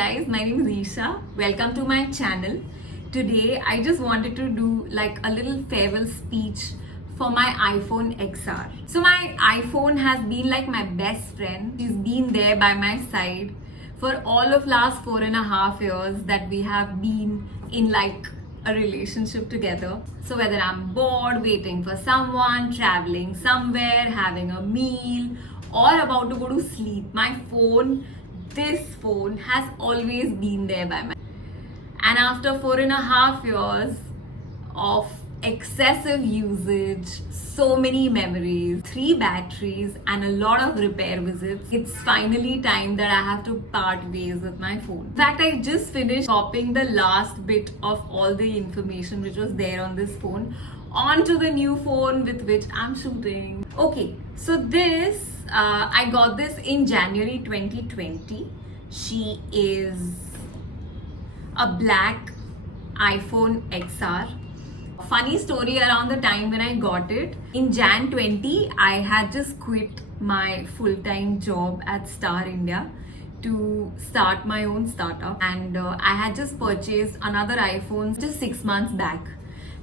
guys, my name is Isha. Welcome to my channel. Today I just wanted to do like a little farewell speech for my iPhone XR. So my iPhone has been like my best friend. She's been there by my side for all of last 4.5 years that we have been in like a relationship together. So whether I'm bored, waiting for someone, traveling somewhere, having a meal, or about to go to sleep, this phone has always been there by my. And after 4.5 years of excessive usage, so many memories, 3 batteries, and a lot of repair visits, it's finally time that I have to part ways with my phone. In fact, I just finished copying the last bit of all the information which was there on this phone onto the new phone with which I'm shooting. Okay, so I got this in January 2020. She is a black iPhone XR. Funny story around the time when I got it. In Jan 20, I had just quit my full-time job at Star India to start my own startup, and I had just purchased another iPhone just 6 months back,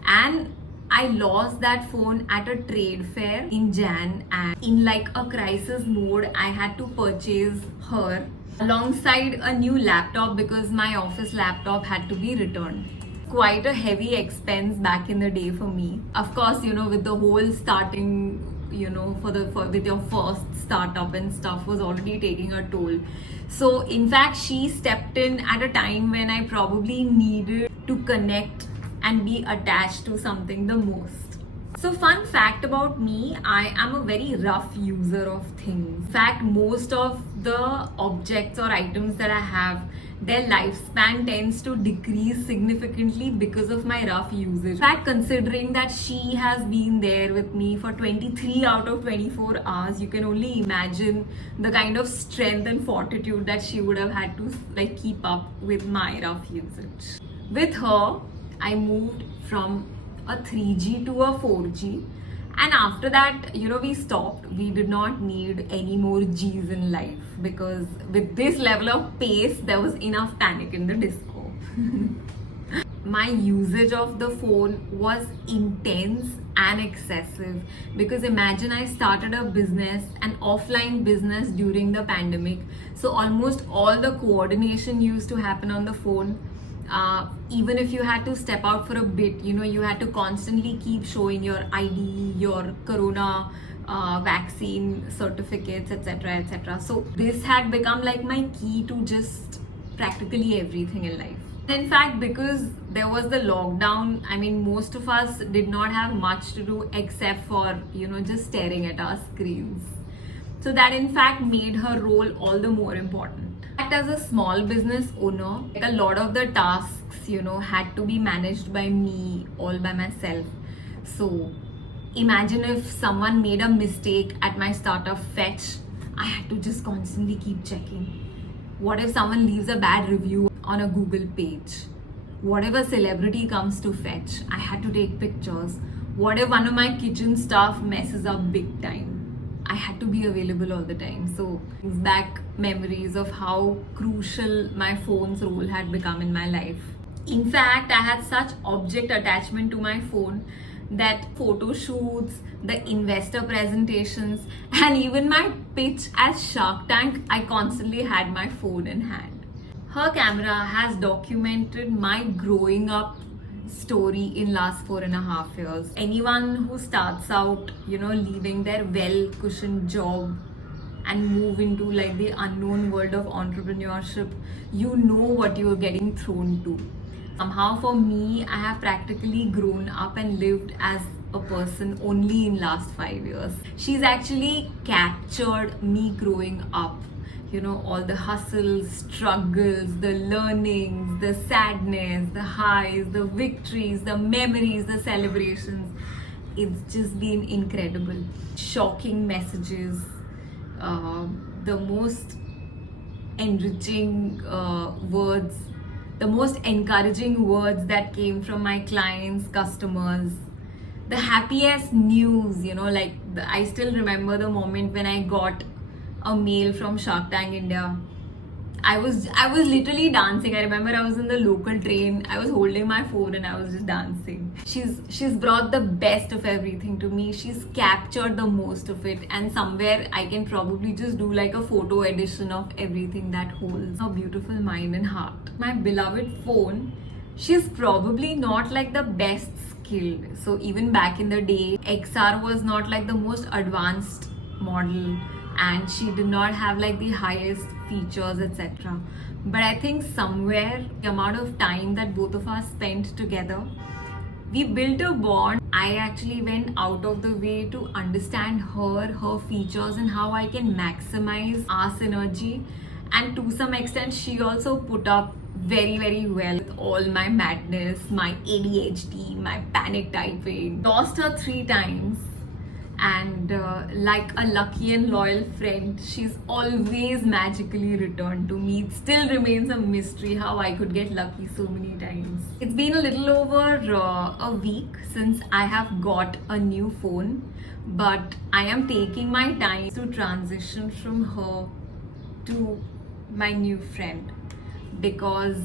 and I lost that phone at a trade fair in Jan, and in like a crisis mode I had to purchase her alongside a new laptop because my office laptop had to be returned. Quite a heavy expense back in the day for me. Of course, with the whole starting, with your first startup and stuff was already taking a toll. So in fact, she stepped in at a time when I probably needed to connect and be attached to something the most. So fun fact about me, I am a very rough user of things. In fact, most of the objects or items that I have, their lifespan tends to decrease significantly because of my rough usage. In fact, considering that she has been there with me for 23 out of 24 hours, you can only imagine the kind of strength and fortitude that she would have had to like keep up with my rough usage. With her, I moved from a 3G to a 4G, and after that, we stopped. We did not need any more G's in life because with this level of pace, there was enough panic in the disco. My usage of the phone was intense and excessive because imagine I started a business, an offline business during the pandemic. So almost all the coordination used to happen on the phone. Even if you had to step out for a bit, you had to constantly keep showing your ID, your corona vaccine certificates, etc., etc. So this had become like my key to just practically everything in life. In fact, because there was the lockdown, most of us did not have much to do except for, just staring at our screens. So that in fact made her role all the more important. As a small business owner, like a lot of the tasks, had to be managed by me all by myself. So imagine if someone made a mistake at my startup fetch, I had to just constantly keep checking. What if someone leaves a bad review on a Google page? What if a celebrity comes to fetch? I had to take pictures. What if one of my kitchen staff messes up big time? I had to be available all the time. So back memories of how crucial my phone's role had become in my life. In fact, I had such object attachment to my phone that photo shoots, the investor presentations, and even my pitch as Shark Tank, I constantly had my phone in hand. Her camera has documented my growing up story in last 4.5 years. Anyone who starts out, leaving their well-cushioned job and move into like the unknown world of entrepreneurship, what you are getting thrown to. Somehow for me, I have practically grown up and lived as a person only in last 5 years. She's actually captured me growing up. All the hustles, struggles, the learnings, the sadness, the highs, the victories, the memories, the celebrations. It's just been incredible. Shocking messages, the most enriching words, the most encouraging words that came from my clients, customers. The happiest news, I still remember the moment when I got a mail from Shark Tank India. I was literally dancing. I remember I was in the local train. I was holding my phone and I was just dancing. She's brought the best of everything to me. She's captured the most of it, and somewhere I can probably just do like a photo edition of everything that holds her beautiful mind and heart. My beloved phone, she's probably not like the best skilled. So even back in the day, XR was not like the most advanced model, and she did not have like the highest features, etc. But I think somewhere the amount of time that both of us spent together, we built a bond. I actually went out of the way to understand her features, and how I can maximize our synergy. And to some extent, she also put up very well with all my madness, my ADHD, my panic typing. Lost her 3 times, and like a lucky and loyal friend, she's always magically returned to me. It still remains a mystery how I could get lucky so many times. It's been a little over a week since I have got a new phone, but I am taking my time to transition from her to my new friend, because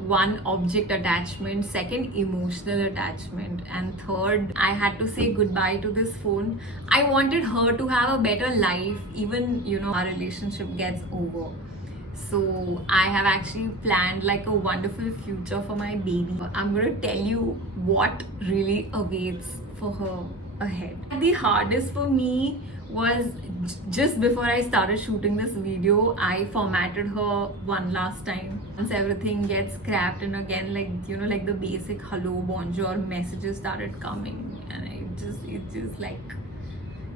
one, object attachment, second, emotional attachment, and third, I had to say goodbye to this phone. I wanted her to have a better life, even our relationship gets over. So I have actually planned like a wonderful future for my baby. I'm gonna tell you what really awaits for her ahead. The hardest for me was just before I started shooting this video, I formatted her one last time. Once everything gets scrapped, and again, like the basic hello, bonjour messages started coming, and it's just like,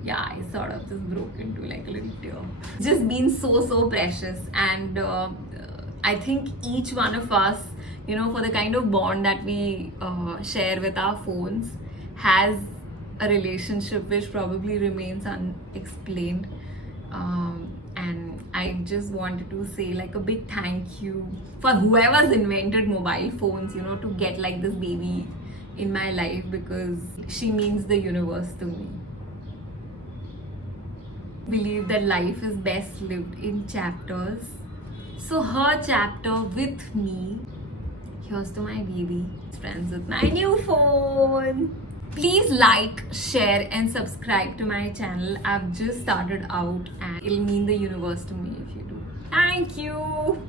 yeah, I sort of just broke into like a little tear. It's just been so precious, and I think each one of us, for the kind of bond that we share with our phones, has a relationship which probably remains unexplained. And I just wanted to say like a big thank you for whoever's invented mobile phones, to get like this baby in my life, because she means the universe to me. I believe that life is best lived in chapters. So her chapter with me, here's to my baby, friends with my new phone. Please like, share and subscribe to my channel. I've just started out, and it'll mean the universe to me if you do. Thank you.